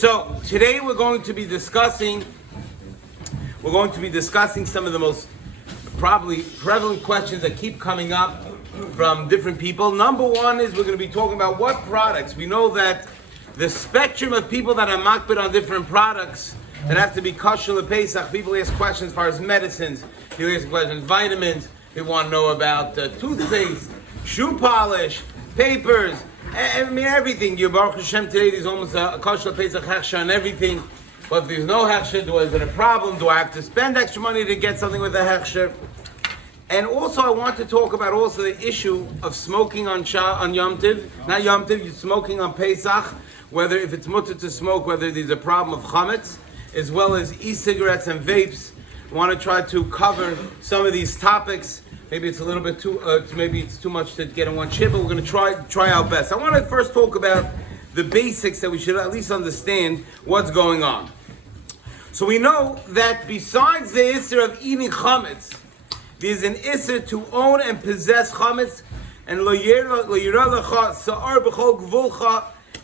So today we're going to be discussing some of the most probably prevalent questions that keep coming up from different people. Number one is we're going to be talking about what products. We know that the spectrum of people that are makbid on different products that have to be kosher Pesach. People ask questions as far as medicines. People ask questions vitamins. They want to know about toothpaste, shoe polish, papers. I mean everything. You Baruch Hashem today there's almost a kosher Pesach hechsher on everything. But if there's no hechsher, is it a problem? Do I have to spend extra money to get something with a hechsher? And also I want to talk about also the issue of smoking on Yom Tov. Not Yom Tov, you're smoking on Pesach. Whether if it's mutter to smoke, whether there's a problem of chametz, as well as e-cigarettes and vapes. I want to try to cover some of these topics. Maybe it's a little bit too, maybe it's too much to get in one chip, but we're going to try our best. I want to first talk about the basics that we should at least understand what's going on. So we know that besides the issur of eating chametz, there's an issur to own and possess chametz, and lo yira lecha sa'ar b'chol gvulcha,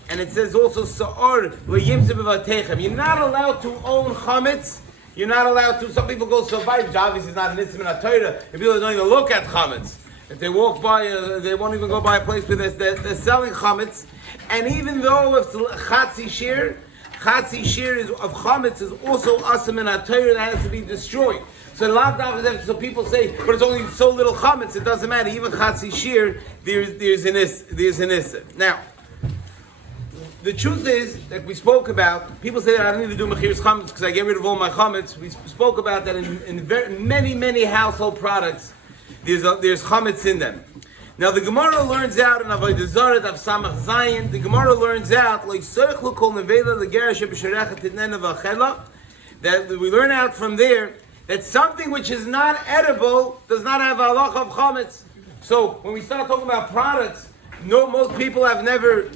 and it says also sa'ar lo yimtze b'vatechem. You're not allowed to own chametz. You're not allowed to. Some people go survive. Obviously, it's not an issur in Torah. If people don't even look at chametz, if they walk by, they won't even go by a place where they're selling chametz. And even though it's chatzi shir is of chametz is also asam in Torah that has to be destroyed. So so people say, but it's only so little chametz. It doesn't matter. Even chatzi shir, there's an issur. Now, the truth is that we spoke about, people say that I don't need to do mechiras chametz because I get rid of all my chametz. We spoke about that in many household products. There's chametz in them. Now the Gemara learns out in Avodah Zarah Daf Samach Zayin. The Gemara learns out that we learn out from there that something which is not edible does not have a halacha of chametz. So when we start talking about products, most people have never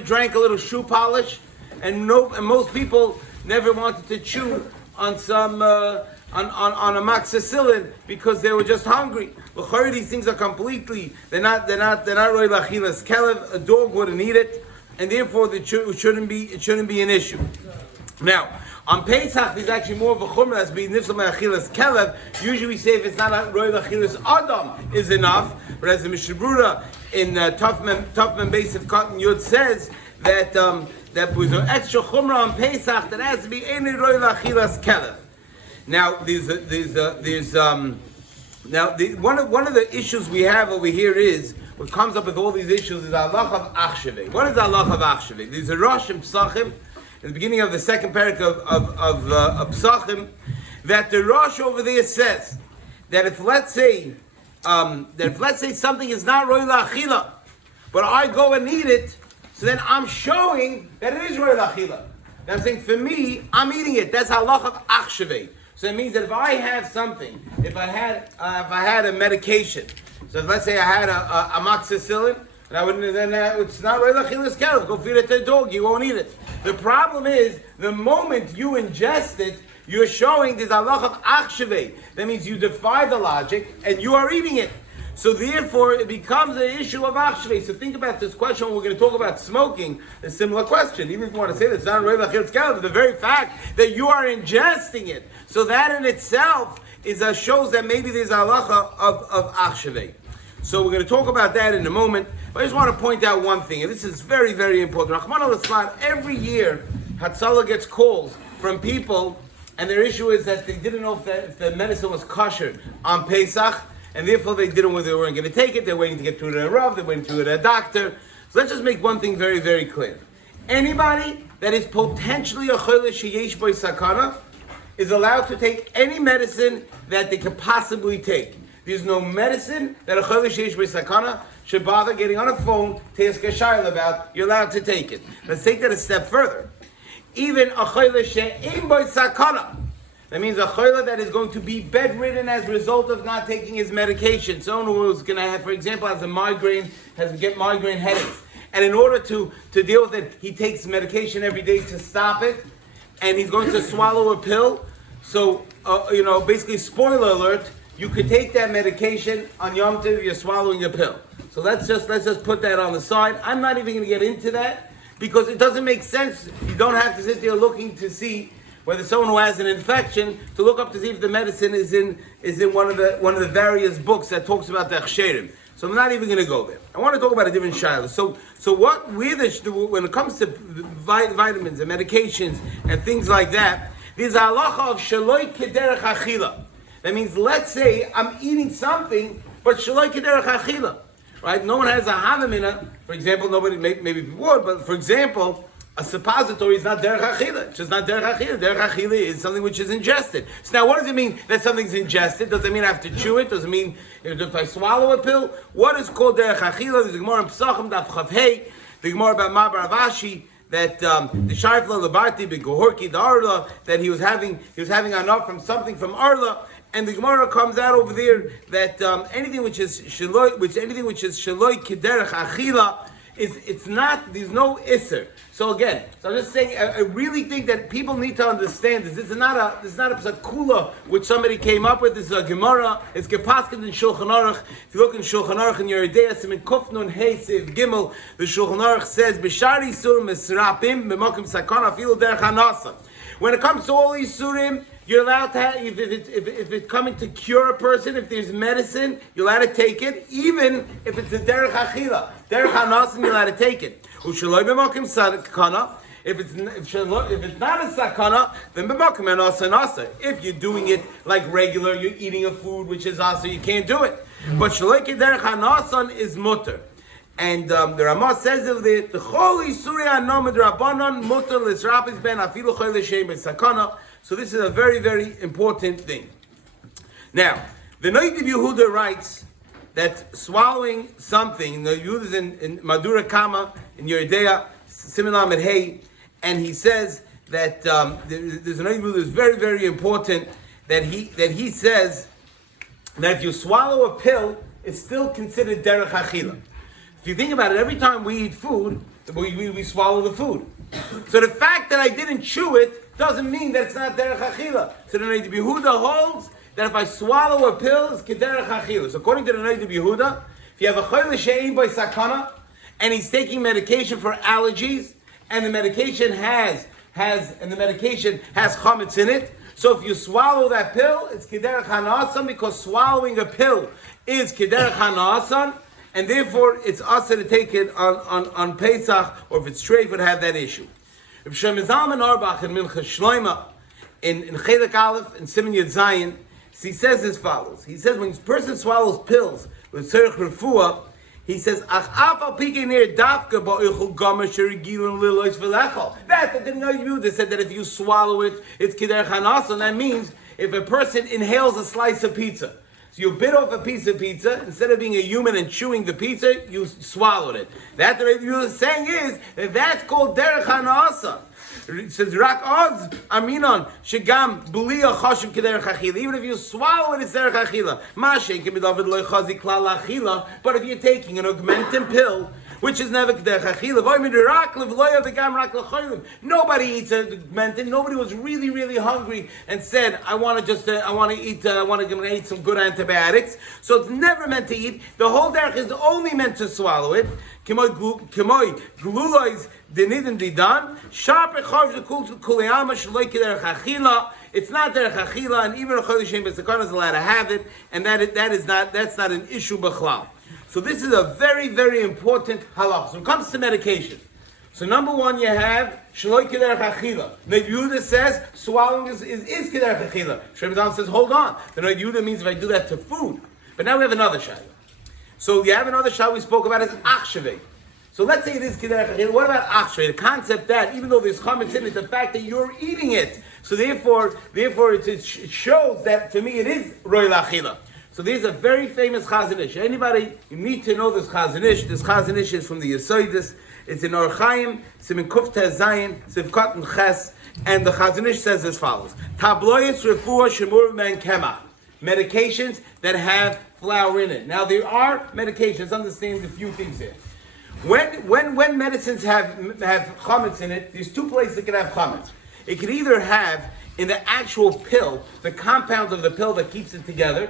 drank a little shoe polish, and most people never wanted to chew on some on a moxicillin because they were just hungry. These things are completely they're not roy lachilas kelev. A dog wouldn't eat it, and therefore it shouldn't be an issue. Now on Pesach there's actually more of a chumrah that's being nifsal me'achilas kelev. Usually we say if it's not a roy lachilas adam is enough, but as the Mishabura in Tufman Base of Cotton Yud says that that was an extra chumrah on Pesach that has to be any roy lachilas kelev. Now one of the issues we have over here is what comes up with all these issues is Allah of achshavei. What is Allah of achshavei? There's a Rosh in Pesachim in the beginning of the second parak of Pesachim that the Rosh over there says that if let's say something is not roy la'achila, but I go and eat it, so then I'm showing that it is roy la'achila. I'm saying for me, I'm eating it. That's halach of achshavei. So it means that if I have something, if I had a medication, so if let's say I had a amoxicillin, and I wouldn't, then it's not roy lachilas kelev. Go feed it to the dog. You won't eat it. The problem is the moment you ingest it, you're showing this halach of achshavei. That means you defy the logic and you are eating it. So therefore, it becomes an issue of achshavei. So think about this question when we're going to talk about smoking. A similar question. Even if you want to say that it's not roy lachilas kelev, the very fact that you are ingesting it, so that in itself shows that maybe there's a halacha of achshavei. So we're going to talk about that in a moment. But I just want to point out one thing, and this is very, very important. Rahman al-Islam, every year, Hatzalah gets calls from people, and their issue is that they didn't know if the medicine was kosher on Pesach, and therefore they weren't going to take it. They're waiting to get to a Rav, they're waiting to a doctor. So let's just make one thing very, very clear. Anybody that is potentially a cholesh sheyesh bo sakana is allowed to take any medicine that they could possibly take. There's no medicine that a cholesh sheyesh bo sakana should bother getting on a phone to ask a shayla about. You're allowed to take it. Let's take that a step further. Even a cholesh she'ein bo sakana, that means a cholesh that is going to be bedridden as a result of not taking his medication. Someone who's going to have, for example, has migraine headaches. And in order to deal with it, he takes medication every day to stop it, and he's going to swallow a pill. So, basically, spoiler alert, you could take that medication on Yom Tov if you're swallowing a pill. So let's just put that on the side. I'm not even going to get into that, because it doesn't make sense. You don't have to sit there looking to see whether someone who has an infection to look up to see if the medicine is in one of the various books that talks about the achsherim. So I'm not even going to go there. I want to talk about a different shayla. So when it comes to vitamins and medications and things like that, there's a halacha of shaloi kederech achila. That means, let's say I'm eating something, but shaloi kederech achila, right? No one has a hanamina. For example, maybe people would, but for example, a suppository is not derech achila. It's just not derech achila. Derech achila is something which is ingested. So now, what does it mean that something's ingested? Does it mean I have to chew it? Does it mean if I swallow a pill? What is called derech achila? There's a Gemara in Pesachim Daf Chav Hey, the Gemara about Mabar Avashi, that the Sharifla Labarti B'Gohorki the Arla, that he was having enough from something from Arla. And the Gemara comes out over there that anything which is shaloi kederech achila it's not. There's no isser. So again, I'm just saying. I really think that people need to understand this. This is not a kula which somebody came up with. This is a Gemara. It's gepasket in Shulchan Aruch. If you look in Shulchan Aruch in your Yeridei Simin Kuf Nun Hey Siv Gimel, the Shulchan Aruch says b'shari sur misrapim b'mokim sakana afilu derech hanasa. When it comes to all these surim, you're allowed to have, if it's coming to cure a person, if there's medicine, you're allowed to take it, even if it's a derech achila. Derech hanasim, you're allowed to take it. Ushaloi b'mokim sakana. If it's not a sakana, then b'mokim anasa nasa. If you're doing it like regular, you're eating a food which is asa, you can't do it. But shaloi derech hanasan is mutter. And the Ramah says of the Chol Isuri Anomad Rabbanon Mutter Lisrapis Ben Afilu Chol L'Shem Sakana. So this is a very, very important thing. Now, the Noid of Yehuda writes that swallowing something, the Yehuda is in Madura Kama, in Yeridea, Similar Medhei, and he says that there's a Noid of Yehuda is very, very important, that he says that if you swallow a pill, it's still considered derech achila. If you think about it, every time we eat food, we swallow the food. So the fact that I didn't chew it doesn't mean that it's not derech achila. So the Noid of Yehuda holds that if I swallow a pill, it's kederech achila. So according to the Noid of Yehuda, if you have a chol she'ein by sakana, and he's taking medication for allergies, and the medication has chametz in it, so if you swallow that pill, it's kederech hanasan, because swallowing a pill is kederech hanasan, and therefore it's also to take it on Pesach, or if it's treif, would have that issue. If Shem Zalman Arbach in Mincha Shloima in Chelek Aleph in Siman Yud Zayin, he says as follows. He says when a person swallows pills with tzarich refuah, he says ach afal pike near dafka ba'uchel gamer sherigilin lilois v'lechol. That the Noid Yehuda said that if you swallow it, it's kederech hanasan. That means if a person inhales a slice of pizza. So you bit off a piece of pizza, instead of being a human and chewing the pizza, you swallowed it. That the Rebbe is saying is that that's called derech hanasa. It says rak oz aminon shegam bulia chashim kederech achila. Even if you swallow it, it's derech achila. Mashen can be david loy chazi klal achila. But if you're taking an augmentin pill, which is never kederech achila, nobody eats a augmentin. Nobody was really, really hungry and said, I want to eat some good antibiotics. So it's never meant to eat. The whole derech is only meant to swallow it. K'moy glulois denidin didan sharp echarv shekul kuliyama shaloi kederech achila. It's not derech achila, and even a chol shem b'sakana is allowed to have it, and that's not an issue b'chlal. So this is a very, very important halach. So when it comes to medication, so number one, you have shaloi kederech achila. Noid Yehuda says swallowing is kederech achila. Shem Zalman says, hold on. The Noid Yehuda means if I do that to food. But now we have another shayla. So you have another shayla we spoke about is achshavei. So let's say it is kederech achila. What about achshavei? The concept that even though there's chametz in it, the fact that you're eating it, so therefore it shows that to me it is roy lachila. So there's a very famous Chazon Ish. Anybody, you need to know this Chazon Ish. This Chazon Ish is from the Yesodis. It's in Or Chaim, Simin Kuf Tez Zayin, Sivkot and Ches, and the Chazon Ish says as follows: Tabloyis refuah shemur men kemach. Medications that have flour in it. Now there are medications. Understand a few things here. When medicines have chametz in it, there's two places it can have chametz. It can either have in the actual pill, the compound of the pill that keeps it together,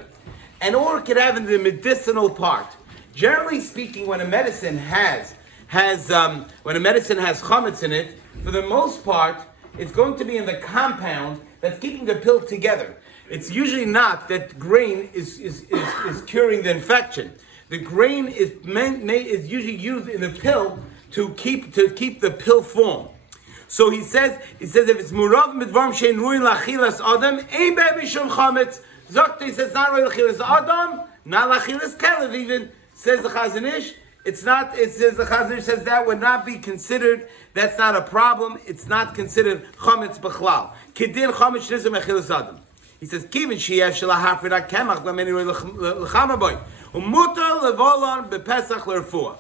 or it could have in the medicinal part. Generally speaking, when a medicine has has chametz in it, for the most part, it's going to be in the compound that's keeping the pill together. It's usually not that grain is curing the infection. The grain is usually used in the pill to keep the pill form. So he says if it's murav midvarm shein ruin lachilas adam ein be'mishum chametz. Zokte says not ruin lachilas adam, not lachilas kelev even. Says the Chazon Ish, it's not. It says the Chazon Ish says that would not be considered. That's not a problem. It's not considered chametz b'chlal. Kedin chametz nizam lachilas adam. He says kivin sheyev shelahafrid kemach lameni ruin lechamaboy umutar levolon bepesach lerfuah.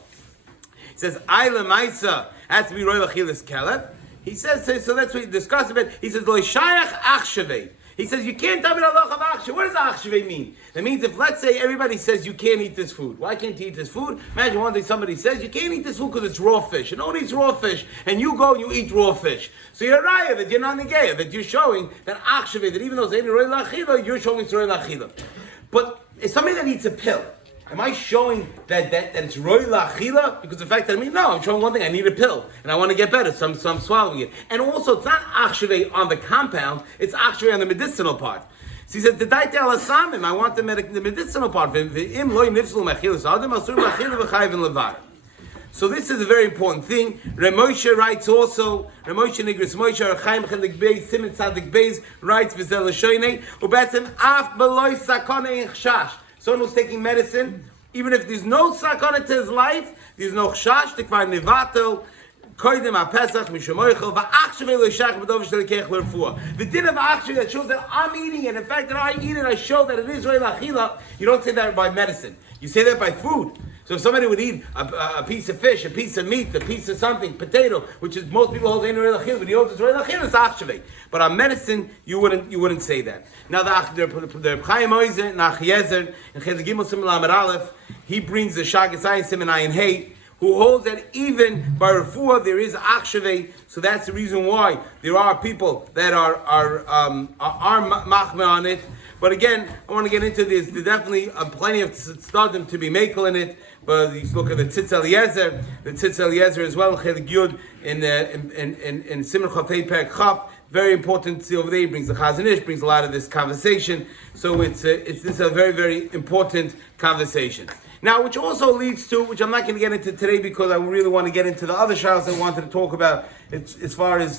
He says ay lemaisa has to be ruin lachilas kelev. He says, so that's what he discussed a bit. He says, Lo shayach achshavei. He says, you can't tell me the halacha of achshavei. What does achshavei mean? That means if, let's say, everybody says you can't eat this food. Why can't you eat this food? Imagine one day somebody says, you can't eat this food because it's raw fish. And no one eats raw fish. And you go and you eat raw fish. So you're raya that you're not negaya, that you're showing that achshavei, that even though it's ain't roy lachila, you're showing it's roy lachila. But it's somebody that eats a pill. Am I showing that it's roy la'achila? Because the fact that I'm showing one thing, I need a pill, and I want to get better, so I'm swallowing it. And also, it's not achshavei on the compound, it's achshavei on the medicinal part. So he says, the daite al asamim, I want the medicinal part. So this is a very important thing. Ramosha writes also, Ramosha Nigris Moshe, Archaim Chelik Beis, Simon Tzadik Beis, writes, V'zel L'shoinei, Ubetzim, Af Beloy Sakone Chshash. Someone who's taking medicine, even if there's no sakana to his life, there's no chshash, tikvar nevatel, koydem ha-pesach, mishamoichel, va'achshavei lo'ishach b'dov sh'telekech l'rfuah. The din of achshavei that shows that I'm eating it, in fact that I eat it, I show that it is roy la'achila, you don't say that by medicine. You say that by food. So if somebody would eat a piece of fish, a piece of meat, a piece of something, potato, which is most people hold in roy la'achila, but he holds it's roy la'achila, it's achshavei. But on medicine, you wouldn't say that. Now the Chaim Oizer, Nach Yezer, and Chelik Gimel Simon Lamed Aleph, he brings the Shagas Ayin Simon Ayin Hey, who holds that even by refuah there is achshavei. So that's the reason why there are people that are machmer on it. But again, I want to get into this. There's definitely plenty of tzadim to be makel in it. But you look at the Tzitz Eliezer as well, Chelik Yud in Simon Chafei Perek Chaf. Very important. See over there, he brings the Chazon Ish, brings a lot of this conversation. So this is a very, very important conversation. Now, which also leads to, which I'm not going to get into today because I really want to get into the other shalos I wanted to talk about, as far as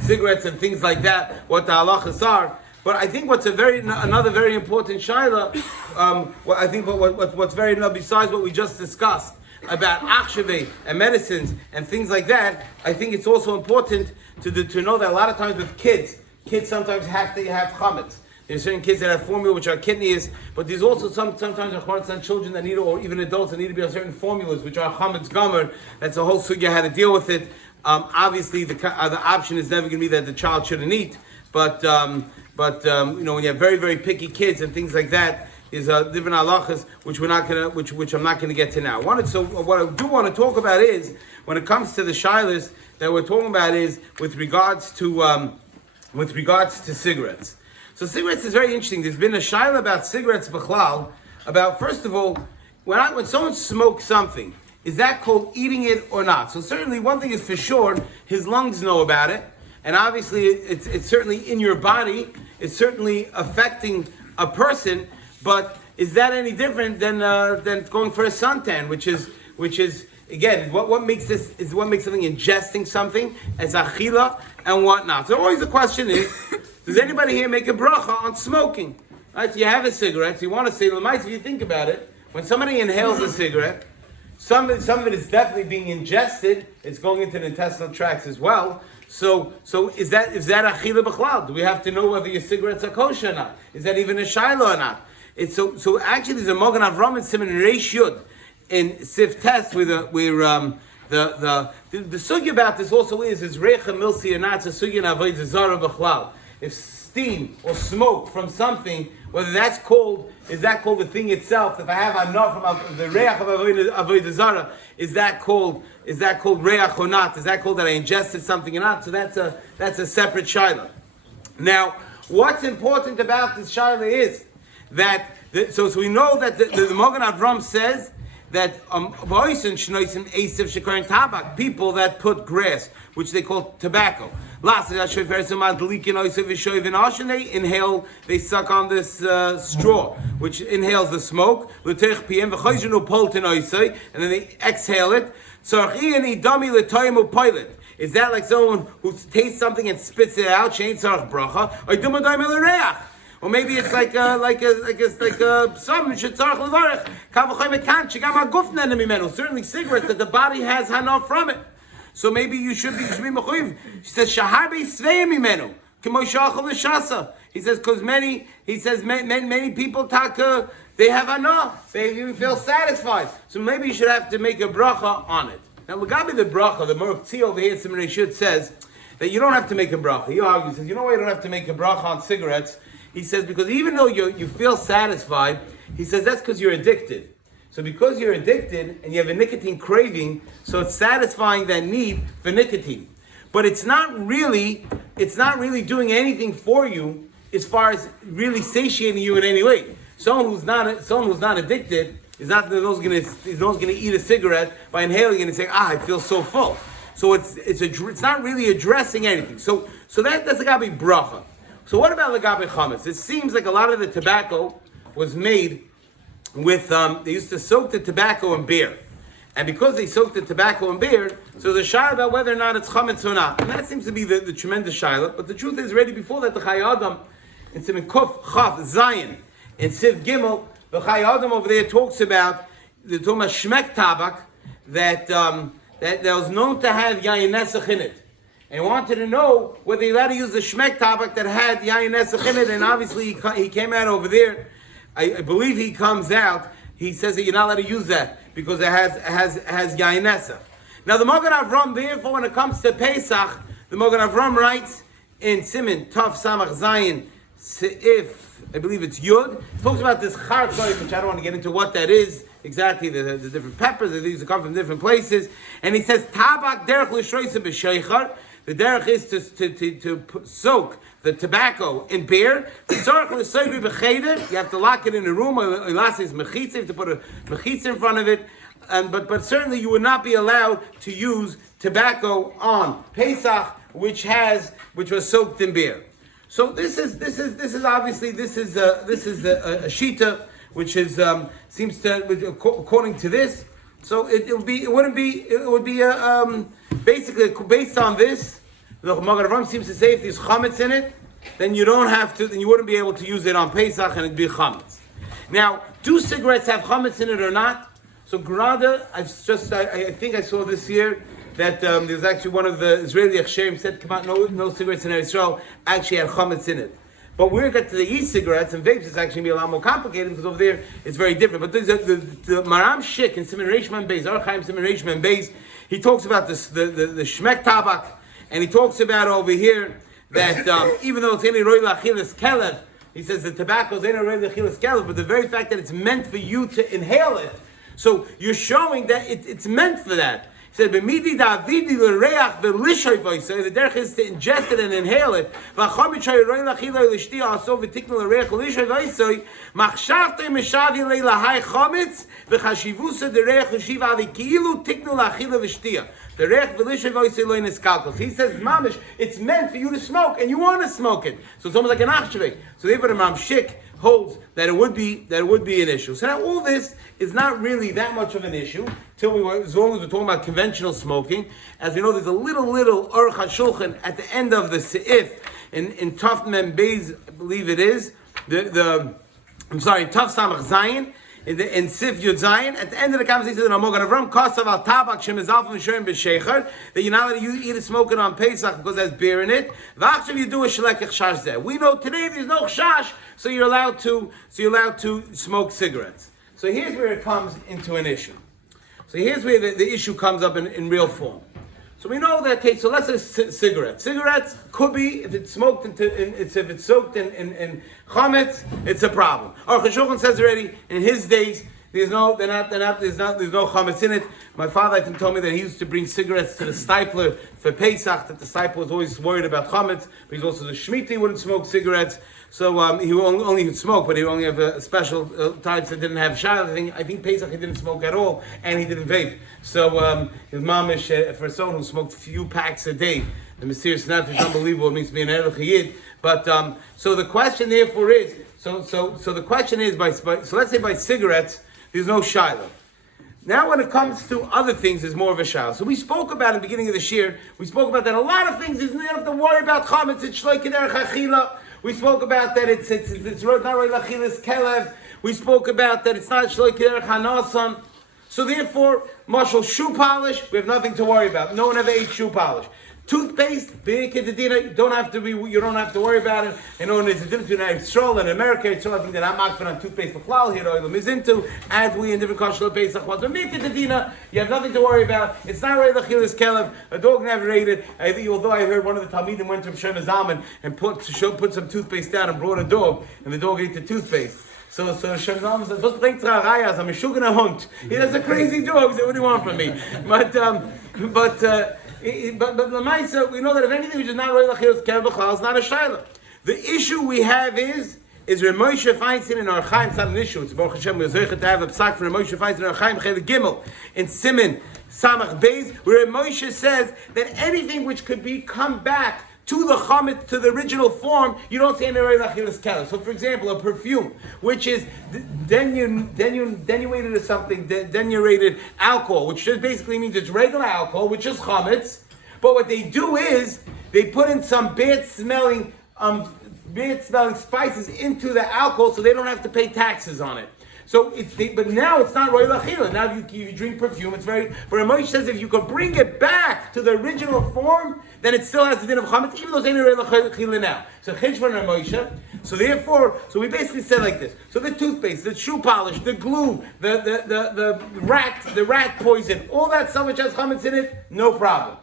cigarettes and things like that, what the halachas are. But I think another very important shaila, I think what's very besides what we just discussed about achshavei and medicines and things like that, I think it's also important to know that a lot of times with kids sometimes have to have chametz. There's certain kids that have formula which are kidneys, but there's also sometimes children that need, or even adults that need to be on certain formulas which are chametz gomer. That's a whole sugya how to deal with it. Obviously, the option is never going to be that the child shouldn't eat, but when you have very, very picky kids and things like that, is different halachas which I'm not going to get to now. What I do want to talk about is when it comes to the shilas that we're talking about is with regards to cigarettes. So cigarettes is very interesting. There's been a shaila about cigarettes b'chlal, about first of all when someone smokes something, is that called eating it or not? So certainly one thing is for sure, his lungs know about it, and obviously it's certainly in your body, it's certainly affecting a person. But is that any different than going for a suntan, which is again what makes something ingesting something as achila and whatnot? So always the question is, does anybody here make a bracha on smoking? Right? So you have a cigarette, so you want to say l'mayis. If you think about it, when somebody inhales a cigarette, some of it is definitely being ingested. It's going into the intestinal tracts as well. So is that achila b'chlal? Do we have to know whether your cigarettes are kosher or not? Is that even a shiloh or not? So actually there's a Mogan Avram and Simon Reish Yud in Sif Test where the sugya about this also is Recha Milsi or not, it's a sugya in Avodah Zarah b'chlal. If steam or smoke from something, whether is that called the thing itself? If I have enough from the reach of Avodah Zarah, is that called reach or not? Is that called that I ingested something or not? So that's a separate shaila. Now, what's important about this shaila is that so we know that the Mogan Avram says that people that put grass, which they call tobacco. They inhale, they suck on this straw, which inhales the smoke, and then they exhale it. Is that like someone who tastes something and spits it out? Or maybe it's like some shetzarach levarich. Certainly cigarettes that the body has hana from it. So maybe you should be mechuyev. She says shaharbe sveim mimenu k'mo shachol v'shasa. He says because many people taka they have hana. They feel satisfied. So maybe you should have to make a bracha on it. Now legabi the bracha, the Merkzi over here, Siman Reshut says that you don't have to make a bracha. He argues, says, you know why you don't have to make a bracha on cigarettes? He says, because even though you feel satisfied, he says that's because you're addicted. So because you're addicted and you have a nicotine craving, so it's satisfying that need for nicotine. But it's not really doing anything for you as far as really satiating you in any way. Someone who's not addicted is not going to eat a cigarette by inhaling it and saying, I feel so full. So it's not really addressing anything. So that's got to be bracha. So what about legabe chametz? It seems like a lot of the tobacco was made with, they used to soak the tobacco in beer. And because they soaked the tobacco in beer, so there's a shayla about whether or not it's chametz or not. And that seems to be the tremendous shayla. But the truth is, already before that, the Chai Adam, in Siman Kuf, Chaf, Zayin, in Siv Gimel, the Chai Adam over there talks about shmek tabak, that was known to have yayin nesach in it. And wanted to know whether you're allowed to use the shmek tabak that had yayin nesach in it. And obviously he came out over there. I believe he comes out. He says that you're not allowed to use that because it has yayin nesach. Now the Magen Avram, therefore, when it comes to Pesach, the Magen Avram writes in Siman Tov Samach Zayin Seif, I believe it's Yud. He talks about this charkoy, which I don't want to get into what that is exactly. The different peppers, these come from different places, and he says tabak derech l'shroisa b'sheichar. The derech is to soak the tobacco in beer. You have to lock it in a room. You have to put a mechitza in front of it. But certainly you would not be allowed to use tobacco on Pesach, which was soaked in beer. So this is obviously a shita which is seems to, according to this. So it would be basically based on this. The Magen Avram seems to say if there's chametz in it, then you wouldn't be able to use it on Pesach and it'd be chametz. Now, do cigarettes have chametz in it or not? So Grada, I think I saw this year that there's actually one of the Israeli Achsherim said, come out, no cigarettes in Israel actually had chametz in it. But when we get to the e-cigarettes and vapes, it's actually be a lot more complicated because over there it's very different. But there's the Maram Shik in Siman Reish Mem Beis, Archaim Siman Reish Mem Beis, he talks about this the Shmek Tabak, and he talks about over here that even though it's any Roy Lachilas Kelev, he says the tobacco is any Roy Lachilas Kelev, but the very fact that it's meant for you to inhale it, so you're showing that it's meant for that. He said, "B'midi da'avidi l'reach v'lishoy v'yisay." The derech is to ingest it and inhale it. V'achamid shayroi lachiloi l'shti aso v'tiknu l'reach v'lishoy v'yisay. Machshavtei meshavi le'lahai chametz v'chashivusa d'reach v'shiva v'ki'ilu tiknu l'achila v'shtiya. The reach v'lishoy v'yisay loy niskalkos. He says, "Mamish, it's meant for you to smoke, and you want to smoke it. So it's almost like an achshevek." So therefore, the Mamshik holds that it would be an issue. So now all this is not really that much of an issue as long as we're talking about conventional smoking. As we know, there's a little Aruch HaShulchan at the end of the Seif in Taf Mem Beis, I believe it is Taf Samach Zayin in Sif Yud Zayin. At the end of the conversation, the Magen Avram Kasav al Tabak Shemizalf Mishurim B'Sheicher, that you're not allowed to eat it smoking on Pesach because there's beer in it. V'achshav you do a Shelek Chash Zeh. We know today there's no Chash, so you're allowed to smoke cigarettes. So here's where it comes into an issue. So here's where the issue comes up in real form. So we know that, okay, so let's say cigarettes. Cigarettes could be, if it's soaked in chametz, it's a problem. Aruch HaShulchan says already, in his days, There's no chametz in it. My father, I think, told me that he used to bring cigarettes to the stipler for Pesach, that the stipler was always worried about chametz, but he's also the Shemitah, he wouldn't smoke cigarettes, so he only could smoke, but he would only have a special types that didn't have shayla. I think Pesach he didn't smoke at all, and he didn't vape. So his mamish, for someone who smoked a few packs a day, the mysterious nefesh, unbelievable, it means to be an erech yid. But so the question therefore is, so the question is, so let's say by cigarettes, there's no shayla. Now when it comes to other things, there's more of a shayla. So we spoke about in the beginning of this year, we spoke about that a lot of things, you don't have to worry about chametz, it's shloik derech achila. We spoke about that it's not really lachilas kelev. We spoke about that it's not shloik derech hanasan. So therefore, marshal shoe polish, we have nothing to worry about. No one ever ate shoe polish. Toothpaste, you don't have to worry about it. You know, there's a difference between Israel and America. It's something that I'm not on toothpaste for klal here, oilam is into, as we in different kashal Pesach was. But you have nothing to worry about. It's not really lachilas kelev. A dog never ate it. Although I heard one of the Talmidim went to Shem Zalman and put some toothpaste down and brought a dog, and the dog ate the toothpaste. So Shem Zalman says, "What's bringt rayas? I'm a shugana hunt. That's a crazy dog. So what do you want from me?" But the Lamaisa, we know that if anything which is not Roy Lachilas Kelev B'chlal, it's not a shayla. The issue we have is Moshe Feinstein in our Chaim. It's not an issue. It's Baruch Hashem. We're zeicher to have a psak for Moshe Feinstein in our Chaim Chelik Gimel in Siman Samach Beis, where Moshe says that anything which could come back to the chametz, to the original form, you don't say Roy Lachilas Kelev. So, for example, a perfume which is denuated or something, denurated alcohol, which just basically means it's regular alcohol, which is chametz. But what they do is they put in some bad smelling spices into the alcohol, so they don't have to pay taxes on it. So but now it's not roy lachila. Now if you drink perfume, it's very. But Moshe says if you could bring it back to the original form, then it still has the din of chametz, even though it's ain't roy lachila now. So cheshvan Moshe. So therefore, we basically said like this. So the toothpaste, the shoe polish, the glue, the rat poison, all that stuff which has chametz in it, no problem.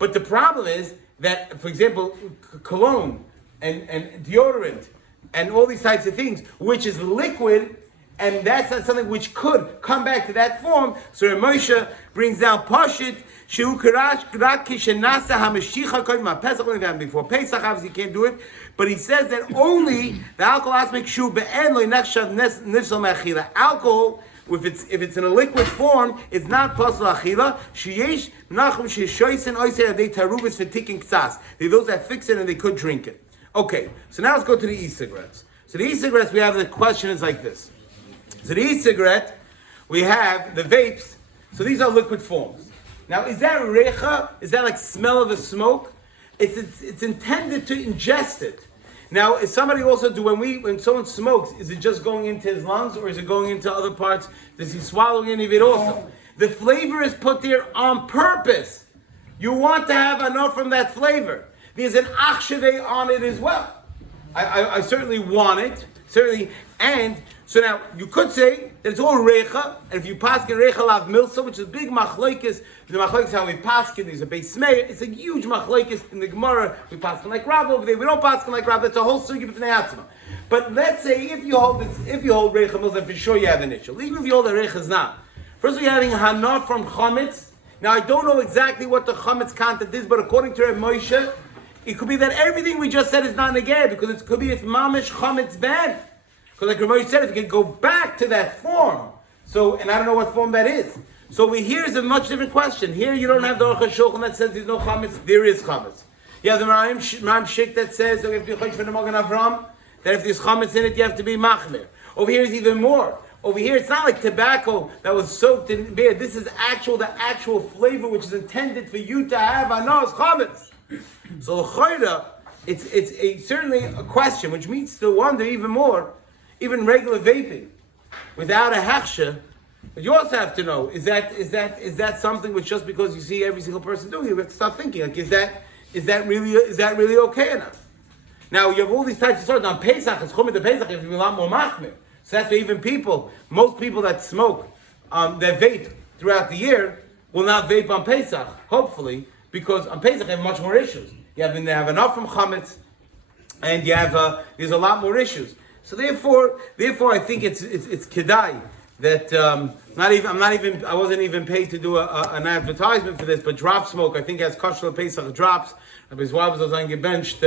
But the problem is that, for example, cologne and deodorant and all these types of things, which is liquid. And that's not something which could come back to that form. So Moshe brings down Pashit, Shehu Karash, Grat Kishenasa HaMashicha Kodim Pesach, only happened before Pesach, obviously you can't do it. But he says that only the alcohol aspect Shu Be'en Lo Nechshav Nifsal Me'achila. Alcohol, if it's in a liquid form, it's not possible achila. Sheyesh Menachem Sheshoisen Oisei Adei Taruvis Fetikin Ksas. They're those that fix it and they could drink it. Okay, so now let's go to the e-cigarettes. So the e-cigarettes, we have the question is like this. So the e-cigarette, we have the vapes. So these are liquid forms. Now, is that recha? Is that like smell of a smoke? It's intended to ingest it. Now, is somebody also when someone smokes, is it just going into his lungs or is it going into other parts? Does he swallow any of it also? The flavor is put there on purpose. You want to have enough from that flavor. There's an achsheveh on it as well. I certainly want it, certainly, and so now you could say that it's all recha, and if you paskin recha lav milsa, which is a big machlokes, the machlokes how we paskin, there's a base meir, it's a huge machlokes in the Gemara. We paskin like Rav over there. We don't paskin like Rav. That's a whole sugi b'fnei atzma. But let's say if you hold recha milsa, then for sure you have an issue. Even if you hold a recha is not. First, you're having hana from chametz. Now I don't know exactly what the chametz content is, but according to Reb Moshe, it could be that everything we just said is not negay, because it could be it's mamish chametz bad. Because like Rabbi said, if you can go back to that form, and I don't know what form that is. So over here is a much different question. Here you don't have the Aruch HaShulchan that says there's no chametz. There is chametz. You have the Ram Shik that says that if you for the Magen Avram, that if there's chametz in it, you have to be machmer. Over here is even more. Over here, it's not like tobacco that was soaked in beer. This is the actual flavor which is intended for you to have. I know it's chametz. So l'chayda, it's certainly a question which means to wonder even more. Even regular vaping, without a hechsher, but you also have to know, is that something which just because you see every single person doing it, you have to start thinking, like, is that really okay enough? Now, you have all these types of stories. On Pesach, it's Chumid the Pesach, you have to be a lot more machmir. So that's why even most people that smoke, that vape throughout the year, will not vape on Pesach, hopefully, because on Pesach they have much more issues. They have enough from chametz, and there's a lot more issues. So therefore, I think it's kedai that I wasn't even paid to do an advertisement for this, but Drop Smoke, I think, has kosher Pesach drops. His wife was on gebenched,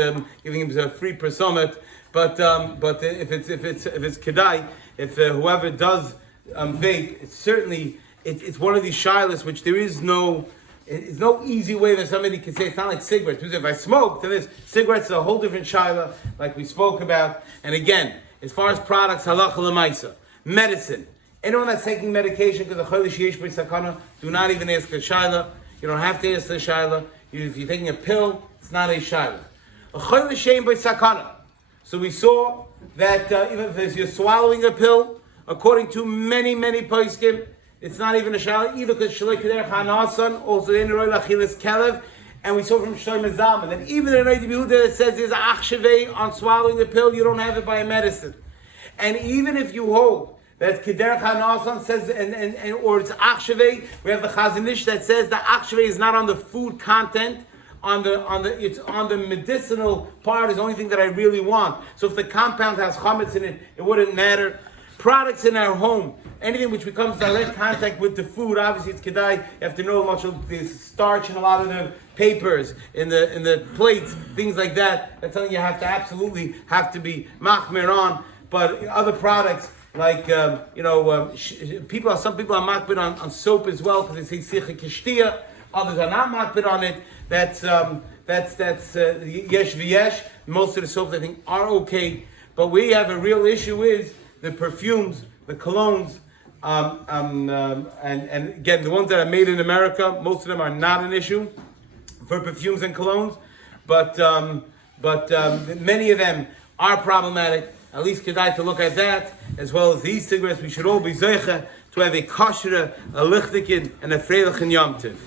giving him a free persumet. But if it's kedai, if whoever does vape, it's certainly it's one of these shilas which there is no. It's no easy way that somebody can say it's not like cigarettes. Because if I smoke, then cigarettes is a whole different shilah, like we spoke about. And again, as far as products, halacha l'maisa, medicine. Anyone that's taking medication because of cholesh yesh b'sakana, do not even ask a shilah. You don't have to ask the shilah. If you're taking a pill, it's not a shilah. A cholesh yesh b'sakana. So we saw that even if you're swallowing a pill, according to many poskim, it's not even a shilah either, because shalei kederech hanasan also in roy lachilas kelev, and we saw from Shlomo Zalman that even in Rabbi Yehuda that says there's a achshevei on swallowing the pill, you don't have it by a medicine. And even if you hold that kederech hanasan says and or it's achshevei, we have the Chazon Ish that says the achshevei is not on the food content. It's on the medicinal part is the only thing that I really want. So if the compound has chametz in it, it wouldn't matter. Products in our home, anything which becomes direct contact with the food, obviously it's kedai. You have to know much of the starch in a lot of the papers, in the plates, things like that. That's something you have to absolutely have to be machmir on. But other products like some people are machmir on soap as well because they say sicha kishtia. Others are not machmir on it. That's yesh v'yesh. Most of the soaps I think are okay, but we have a real issue is the perfumes, the colognes, and again, the ones that are made in America, most of them are not an issue for perfumes and colognes, but many of them are problematic. At least kedai to look at that, as well as these cigarettes. We should all be zeicha to have a kosher, a lichtikin, and a freilichen yom tiv.